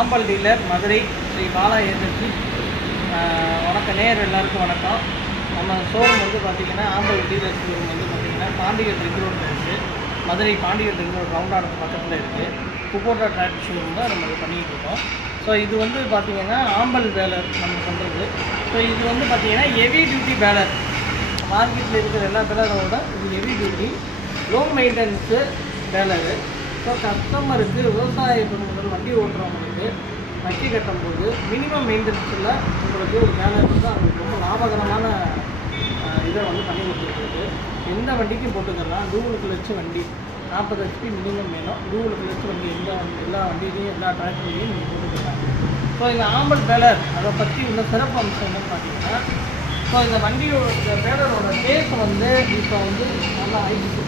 ஆம்பல் dealer Madurai Sri Bala agency வணக்கம் நேர் எல்லாருக்கும் வணக்கம். நம்ம ஷோரூம் வந்து பார்த்திங்கன்னா ஆம்பல் டீலர் ஷோரூம் வந்து பார்த்திங்கன்னா பாண்டிகர் ரிங் ரோட்டில் இருக்குது மதுரை பாண்டிகர் ரிங் ரோடு ரவுண்டானது பக்கத்தில் இருக்குது குப்போட்டா டிராக்டர் ஷோரூம் தான் நம்ம பண்ணிகிட்டு இருக்கோம். ஸோ இது வந்து பார்த்திங்கன்னா ஆம்பல் பேலர் நம்ம சொல்கிறது ஸோ இது வந்து பார்த்திங்கன்னா ஹெவி டியூட்டி பேலர். மார்க்கெட்டில் இருக்கிற எல்லா பேலரோட இது heavy duty low maintenance baler. So கஸ்டமருக்கு விவசாய பெருமக்கள் வண்டி ஓட்டுறவங்களுக்கு வட்டி கட்டும்போது மினிமம் மெயின்டெனன்ஸில் உங்களுக்கு ஒரு வேலை வந்து அவங்களுக்கு ரொம்ப லாபகரமான இதை வந்து பண்ணி கொடுத்துருக்கு எந்த வண்டிக்கும் போட்டுக்கலாம் டூவல் லட்சம் வண்டி நாற்பது ஹெச்பி மினிமம் வேணும். டூவல் லட்சம் வண்டி எந்த எல்லா வண்டியிலையும் எல்லா டிராக்டர்லையும் நீங்கள் போட்டுக்கலாம். ஸோ இந்த ஆம்பல் பேலர் அதை பற்றி உள்ள சிறப்பு அம்சம் என்னன்னு பார்த்தீங்கன்னா ஸோ இந்த வண்டியோட இந்த பேலரோட கேஸ் வந்து இப்போ வந்து நல்லா ஆயிடுச்சு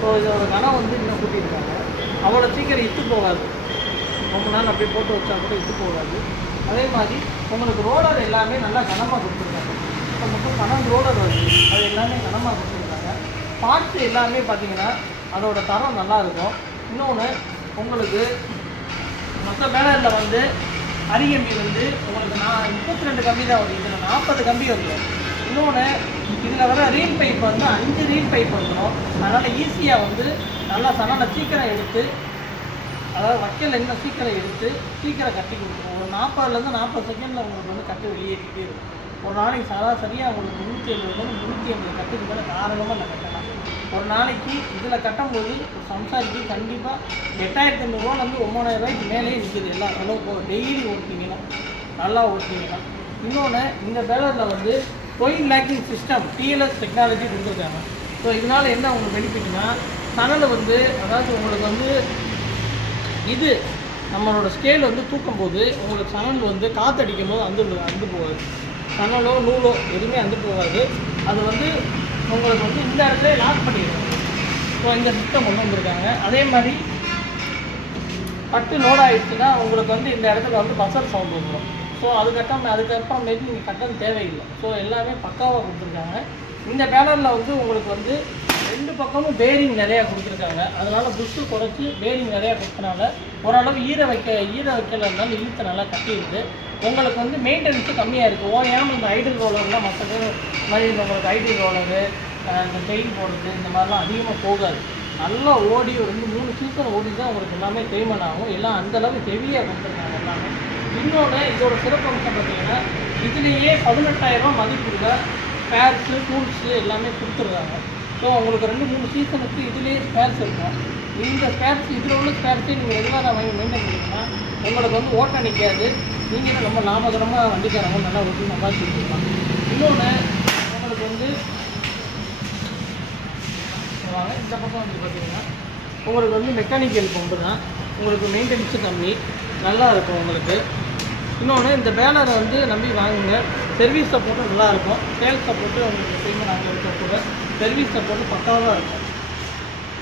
ஸோ இதோட கனம் வந்து இன்னும் கூட்டியிருக்காங்க. அவ்வளோ சீக்கிரம் இத்து போகாது. ரொம்ப நாள் அப்படியே போட்டு வச்சா கூட இத்து போகாது. அதே மாதிரி உங்களுக்கு ரோலர் எல்லாமே நல்லா கனமாக கொடுத்துருக்காங்க. இப்போ மொத்தம் கனம் ரோலர் வருது. அது எல்லாமே கனமாக கொடுத்துருக்காங்க. பார்ட்ஸ் எல்லாமே பார்த்தீங்கன்னா அதோட தரம் நல்லா இருக்கும். இன்னொன்று உங்களுக்கு மற்ற பேனரில் வந்து அரிகம்பி வந்து உங்களுக்கு நான் முப்பத்தி ரெண்டு கம்பி தான் வருது. இதில் நாற்பது கம்பி வந்துடும் இன்னொன்று இதில் வர ரீல் பைப் வந்து அஞ்சு ரீல் பைப் வந்துடும் அதனால் ஈஸியாக வந்து நல்லா சனலை சீக்கிரம் எடுத்து அதாவது வக்கல் என்ன சீக்கிரம் எடுத்து சீக்கிரம் கட்டி கொடுத்துரும் ஒரு நாற்பதுலேருந்து நாற்பது செகண்டில் உங்களுக்கு வந்து கட்டு வெளியேறிக்கிட்டே இருக்கும். ஒரு நாளைக்கு சராசரியாக உங்களுக்கு முந்நூற்றி எழுபதுலேருந்து முந்நூற்றி ஐம்பது கட்டுக்கு மேலே தாராளமாக நான் கட்டலாம். ஒரு நாளைக்கு இதில் கட்டும்போது ஒரு சம்சாரிக்கு கண்டிப்பாக எட்டாயிரத்தி ஐநூறுரூவாலேருந்து ஒம்பதாயிரம் ரூபாய்க்கு மேலே இருக்குது எல்லா செலவு டெய்லி ஓட்டிங்கன்னா நல்லா ஓட்டிங்கன்னா இன்னொன்று இந்த பேலரில் வந்து wine lacking system TLS technology கொடுத்துருக்காங்க. ஸோ இதனால் என்ன உங்களுக்கு பெனிஃபிட்னா சணலை வந்து அதாவது உங்களுக்கு வந்து இது நம்மளோட ஸ்கேல் வந்து தூக்கும் போது உங்களுக்கு சணல் வந்து காற்றடிக்கும் போது அந்து அந்து போகாது. சணலோ நூலோ எதுவுமே அந்து போகாது. அது வந்து உங்களுக்கு வந்து இந்த இடத்துல லாக் பண்ணிடுவாங்க. ஸோ இந்த சிஸ்டம் கொண்டு வந்திருக்காங்க. அதே மாதிரி பட்டு லோட் ஆகிடுச்சுன்னா உங்களுக்கு வந்து இந்த இடத்துல வந்து பசர் சவுண்ட் வந்துடும் ஸோ அதுக்கப்புறம் அதுக்கப்புறமேட்டு நீங்கள் கட்டணம் தேவையில்லை. ஸோ எல்லாமே பக்காவாக கொடுத்துருக்காங்க. இந்த பேனரில் வந்து உங்களுக்கு வந்து ரெண்டு பக்கமும் பேரிங் நிறையா கொடுத்துருக்காங்க. அதனால் புஷ்ஷு குறைச்சி பேரிங் நிறையா கொடுத்தனால ஓரளவு ஈர வைக்க ஈர வைக்கல இருந்தாலும் இழுத்து நல்லா கட்டிடுது உங்களுக்கு வந்து மெயின்டெனன்ஸு கம்மியாக இருக்குது ஓயாமல் இந்த ஐடில் ரோலர்லாம் மற்ற மாதிரி உங்களுக்கு ஐடில் ரோலரு இந்த பெயின் போடுறது இந்த மாதிரிலாம் அதிகமாக போகாது. நல்லா ஓடி ஒரு ரெண்டு மூணு சீசன் ஓடி தான் உங்களுக்கு எல்லாமே தேய்மன் ஆகும். எல்லாம் அந்தளவு ஹெவியாக கொடுத்துருக்காங்க. இன்னொன்று இதோட சிறப்பம்சம் பார்த்தீங்கன்னா இதுலேயே பதினெட்டாயிரம் மதிப்புள்ள ஸ்பேர்ஸு டூல்ஸு எல்லாமே கொடுத்துருக்காங்க. ஸோ உங்களுக்கு ரெண்டு மூணு சீசனுக்கு இதுலேயே ஸ்பேர்ஸ் இருக்கும். இந்த ஸ்பேர்ஸ் இதில் உள்ள ஸ்பேர்ஸே நீங்கள் ரெகுலராக வாங்கி மெயின்டைன் பண்ணிங்கன்னா உங்களுக்கு வந்து ஓட்ட நிற்காது நீங்கள் ரொம்ப லாபகரமாக வண்டிக்காரங்க நல்லா ஒட்டி நல்லா வச்சுருக்கலாம் இன்னொன்று உங்களுக்கு வந்து வாங்க இந்த பக்கம் வந்து பார்த்தீங்கன்னா உங்களுக்கு வந்து மெக்கானிக்கல் பம்பு தான். உங்களுக்கு மெயின்டெனன்ஸு கம்மி நல்லா இருக்கும் உங்களுக்கு. இன்னொன்று இந்த பேனரை வந்து நம்பி வாங்குங்க. சர்வீஸ் சப்போர்ட்டும் நல்லாயிருக்கும் சேல்ஸ் சப்போர்ட்டு உங்களுக்கு எப்பயுமே நாங்கள் இருக்க கூட சர்வீஸ் சப்போர்ட்டு பக்காவாக இருக்கும்.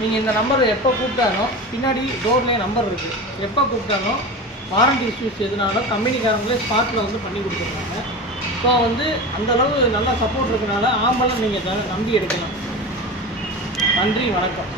நீங்கள் இந்த நம்பர் எப்போ கூப்பிட்டாலும் பின்னாடி டோர்லேயே நம்பர் இருக்குது எப்போ கூப்பிட்டாலும் வாரண்டி இஷ்யூஸ் எதுனாலும் கம்பெனிக்காரங்களே ஸ்பாட்டில் வந்து பண்ணி கொடுத்துருக்காங்க ஸோ வந்து அந்தளவு நல்லா சப்போர்ட் இருக்கனால ஆம்பளம் நீங்கள் நம்பி எடுக்கலாம். நன்றி வணக்கம்.